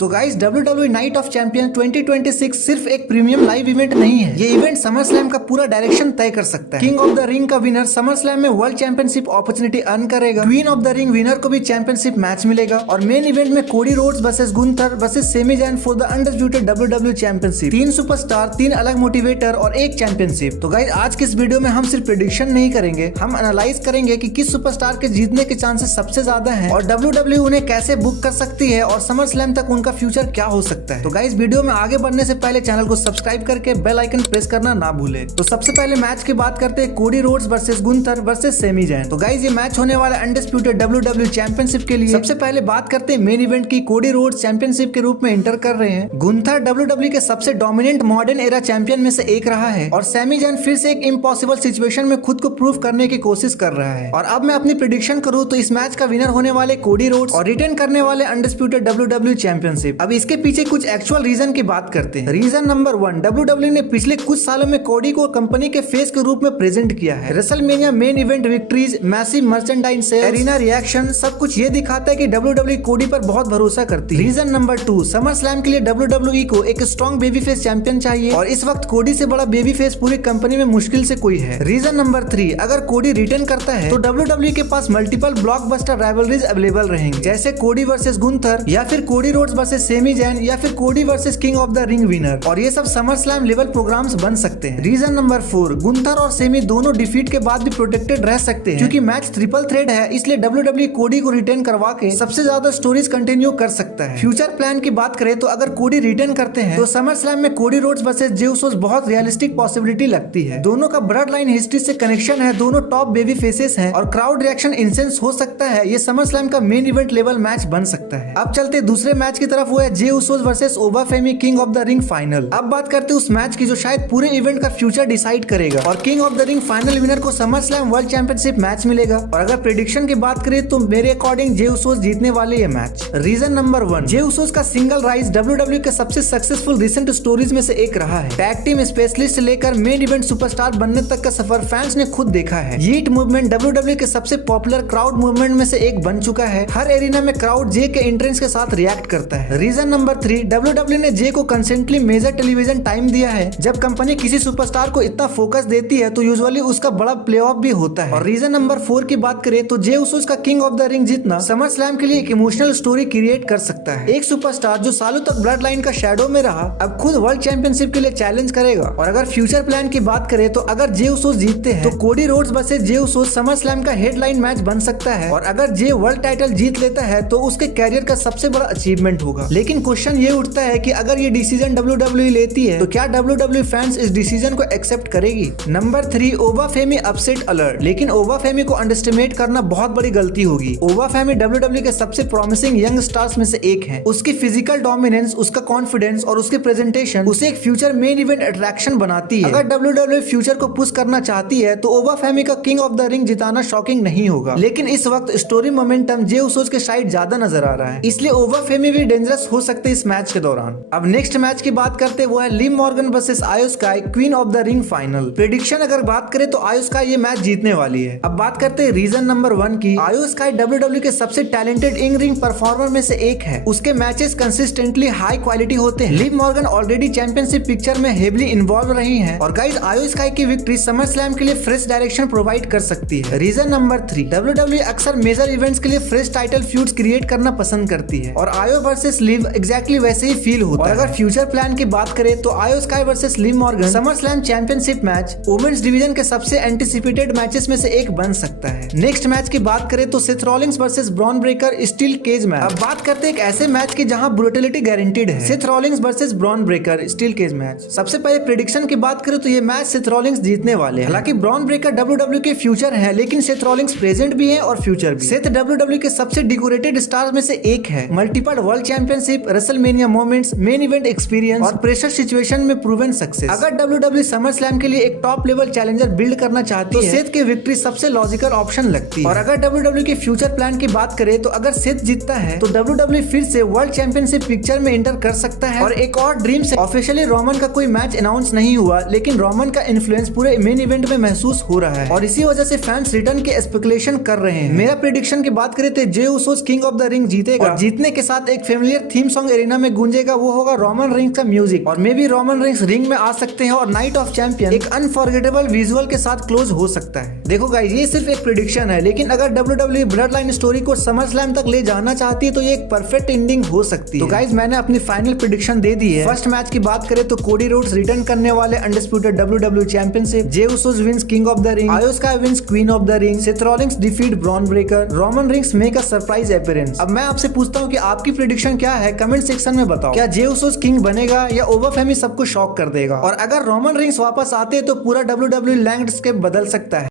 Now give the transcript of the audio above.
तो guys WWE night of champion 2026 सिर्फ एक प्रीमियम लाइव इवेंट नहीं है, ये इवेंट समर स्लैम का पूरा डायरेक्शन तय कर सकता है। किंग ऑफ द रिंग का विनर समर स्लैम में वर्ल्ड चैंपियनशिप अपॉर्चुनिटी अर्न करेगा। Queen of the ring winner को भी चैंपियनशिप मैच मिलेगा और मेन इवेंट में Cody Rhodes versus Gunther versus semi Jain for the undisputed WWE championship. 3 superstar, 3 अलग motivator और 1 चैंपियनशिप। तो गाइस आज के इस वीडियो में हम सिर्फ प्रेडिक्शन नहीं करेंगे, हम एनालाइज करेंगे कि किस सुपरस्टार के जीतने के चांसेस सबसे ज्यादा हैं और WWE उन्हें कैसे बुक कर सकती है और समर स्लैम तक उनका फ्यूचर क्या हो सकता है। तो गाइस वीडियो में आगे बढ़ने से पहले चैनल को सब्सक्राइब करके बेल आइकन प्रेस करना ना भूले। तो सबसे पहले मैच की बात करते हैं Cody Rhodes versus Gunther versus semi Jain. तो गाइस ये मैच होने वाला अनडिस्प्यूटेड WWE चैंपियनशिप के लिए। सबसे पहले बात करते हैं मेन इवेंट की। कोडी रोड्स चैंपियनशिप के रूप में एंटर कर रहे हैं। गुंथर WWE के सबसे डोमिनेंट मॉडर्न एरा चैंपियन में से एक रहा है और सेमी जैन फिर से एक इम्पॉसिबल सिचुएशन में खुद को प्रूव करने की कोशिश कर रहा है। और अब मैं अपनी प्रेडिक्शन करूं तो इस मैच का विनर होने वाले कोडी रोड्स और रिटेन करने वाले अनडिस्प्यूटेड WWE चैंपियनशिप। अब इसके पीछे कुछ एक्चुअल रीजन की बात करते हैं। रीजन नंबर 1, WWE ने पिछले कुछ सालों में कोडी को कंपनी के फेस के रूप में प्रेजेंट किया है। WrestleMania main event victories, massive merchandise sales, arena reaction, सब कुछ ये दिखाता है कि WWE कोडी पर बहुत भरोसा करती है। रीजन नंबर 2, समर स्लैम के लिए WWE को एक स्ट्रॉन्ग बेबी फेस चैंपियन चाहिए और इस वक्त कोडी से बड़ा बेबी फेस पूरी कंपनी में मुश्किल से कोई है। रीजन नंबर 3, अगर कोडी रिटर्न करता है तो WWE के पास मल्टीपल ब्लॉकबस्टर राइवलरीज अवेलेबल रहेंगे, जैसे कोडी वर्सेस गुंथर या फिर Cody Rhodes versus semi Jain या फिर कोडी versus king of the ring winner, और ये सब समर स्लैम लेवल प्रोग्राम्स बन सकते हैं। रीजन नंबर 4, गुंथर और सेमी दोनों डिफीट के बाद भी प्रोटेक्टेड रह सकते हैं क्योंकि मैच ट्रिपल थ्रेड है, इसलिए WWE कोडी को रिटेन करवा के सबसे ज्यादा स्टोरीज कंटिन्यू कर सकता है। फ्यूचर प्लान की बात करें तो अगर कोडी रिटेन करते हैं तो समर स्लैम में कोडी रोड्स वर्सेस जे उसोस बहुत रियलिस्टिक पॉसिबिलिटी लगती है। दोनों का ब्लड लाइन हिस्ट्री से कनेक्शन है, दोनों टॉप बेबी फेसेस हैं और क्राउड रिएक्शन इंसेंस हो सकता है। ये समर स्लैम का मेन इवेंट लेवल मैच बन सकता है। अब चलते दूसरे मैच की तरफ, वो है Jey Usos versus Obafemi king of the ring final. अब बात करते हैं उस मैच की जो शायद पूरे इवेंट का फ्यूचर डिसाइड करेगा और king of the ring final winner को summer slam world championship match मिलेगा। और अगर प्रेडिक्शन की बात करें तो मेरे अकॉर्डिंग जे उसोस जीतने वाले ये मैच। रीजन नंबर 1, जे उसोस का सिंगल राइज WWE के सबसे सक्सेसफुल रिसेंट स्टोरीज में से एक रहा है। टैग टीम स्पेशलिस्ट से लेकर मेन इवेंट सुपरस्टार बनने तक का सफर फैंस ने खुद देखा है। यीट मूवमेंट WWE के सबसे पॉपुलर क्राउड मूवमेंट में से एक बन चुका है। हर एरिना में क्राउड जे के एंट्रेंस के साथ रिएक्ट करता है। रीजन नंबर 3, WWE ने जे को कंसेंटली मेजर टेलीविजन टाइम दिया है। जब कंपनी किसी सुपरस्टार को इतना फोकस देती है तो यूजुअली उसका बड़ा प्ले ऑफ भी होता है। और रीजन नंबर 4 की बात करें तो जे उसोस का किंग ऑफ द रिंग जीतना समर स्लैम के लिए एक इमोशनल स्टोरी क्रिएट कर सकता है। एक सुपरस्टार जो सालों तक ब्लड लाइन का शैडो में रहा अब खुद वर्ल्ड चैंपियनशिप के लिए चैलेंज करेगा। और अगर फ्यूचर प्लान की बात करें तो अगर जे उसोस जीतते हैं तो कोडी रोड्स वर्सेस जे उसोस समर स्लैम का हेडलाइन मैच बन सकता है और अगर जे वर्ल्ड टाइटल जीत लेता है तो उसके कैरियर का सबसे बड़ा अचीवमेंट होगा। लेकिन क्वेश्चन ये उठता है कि अगर ये डिसीजन WWE लेती है तो क्या WWE फैंस इस डिसीजन को एक्सेप्ट करेगी। Number 3, Obafemi upset alert. लेकिन ओबाफेमी को अंडरस्टिमेट करना बहुत बड़ी गलती होगी। ओबाफेमी WWE के सबसे प्रॉमिसिंग यंग स्टार्स में से एक है। उसकी फिजिकल डोमिनेंस, उसका कॉन्फिडेंस और उसके प्रेजेंटेशन उसे एक फ्यूचर मेन इवेंट अट्रैक्शन बनाती है। अगर WWE फ्यूचर को पुश करना चाहती है तो ओबाफेमी का किंग ऑफ द रिंग जिताना शॉकिंग नहीं होगा। लेकिन इस वक्त स्टोरी मोमेंटम जे उसोस के साइड ज्यादा नजर आ रहा है, इसलिए ओबाफेमी भी डेंजरस हो सकते इस मैच के दौरान। अब नेक्स्ट मैच की बात करते हैं, वो है लिव मॉर्गन वर्सेस आयो sky queen of the ring final. Prediction अगर बात करें तो आयो स्काई ये मैच जीतने वाली है। अब बात करते हैं रीजन नंबर 1 की। आयो स्काई WWE के सबसे टैलेंटेड इन रिंग परफॉर्मर में से एक है। उसके मैचेस कंसिस्टेंटली हाई क्वालिटी होते हैं। Liv Morgan already championship picture में हेवली इन्वॉल्व रही हैं और गाइस आयो स्काई की विक्ट्री समर स्लैम के लिए फ्रेश डायरेक्शन प्रोवाइड कर सकती है। रीजन नंबर 3, WWE अक्सर मेजर इवेंट्स के लिए फ्रेश टाइटल फ्यूड्स क्रिएट करना पसंद करती है और आयो वर्सेस लिव एग्जैक्टली वैसे ही फील होता है। अगर फ्यूचर प्लान की बात करें तो Iyo Sky versus Liv Morgan SummerSlam championship match women's division के सबसे एंटिसिपेटेड मैचेस में से एक बन सकता है। नेक्स्ट मैच की बात करें तो Seth Rollins versus Bron Breakker steel cage match. अब बात करते हैं एक ऐसे मैच की जहां ब्रूटलिटी गारंटीड है। Seth Rollins versus Bron Breakker steel cage match. सबसे पहले प्रेडिक्शन की बात करें तो ये मैच सेथ रॉलिंग्स जीतने वाले हैं। हालांकि ब्रॉन ब्रेकर WWE के फ्यूचर है लेकिन सेथ रॉलिंग्स प्रेजेंट भी है और फ्यूचर भी। सेथ WWE के सबसे डेकोरेटेड स्टार्स में से एक है। Multiple world championship, WrestleMania moments, main event experience और प्रेशर सिचुएशन में प्रूवन सक्सेस। अगर WWE समर स्लैम के लिए एक टॉप लेवल चैलेंजर बिल्ड करना चाहती है तो सेथ की विक्ट्री सबसे लॉजिकल ऑप्शन लगती है। और अगर WWE के फ्यूचर प्लान की बात करें तो अगर सेथ जीतता है तो WWE फिर से वर्ल्ड चैंपियनशिप पिक्चर में एंटर कर सकता है। और एक और ड्रीम से ऑफिशियली रोमन का कोई मैच अनाउंस नहीं हुआ लेकिन रोमन का इन्फ्लुएंस पूरे मेन इवेंट में महसूस हो रहा है और इसी वजह से फैंस रिटर्न के स्पेकुलेशन कर रहे हैं। मेरा प्रेडिक्शन की बात करें तो Jey Usos king of the ring जीतेगा और जीतने के साथ एक फैमिलियर थीम सॉन्ग एरिना में गूंजेगा वो होगा रोमन रेंस का म्यूजिक, और may be Roman Reigns ring में आ सकते हैं और नाइट ऑफ चैंपियन एक अनफॉरगेटेबल विजुअल के साथ क्लोज हो सकता है। देखो गाइस, ये सिर्फ एक प्रेडिक्शन है, लेकिन अगर WWE ब्लड लाइन स्टोरी को समर स्लैम तक ले जाना चाहती है तो ये एक परफेक्ट एंडिंग हो सकती है। तो गाइस, मैंने अपनी फाइनल प्रेडिक्शन दे दी है। फर्स्ट मैच की बात करें तो कोडी रोड्स रिटर्न करने वाले undisputed WWE championship, Jey Usos wins king of the ring, Iyo Sky wins queen of the ring, Seth Rollins defeat Bron Breakker, Roman Reigns make a surprise appearance. अब मैं आपसे पूछता हूँ कि आपकी prediction क्या है, कमेंट सेक्शन में बताओ। क्या जे उसोस किंग बनेगा या ओवरफेमी सबको शॉक कर देगा? और अगर रोमन रिंग्स वापस आते हैं तो पूरा WWE लैंडस्केप बदल सकता है।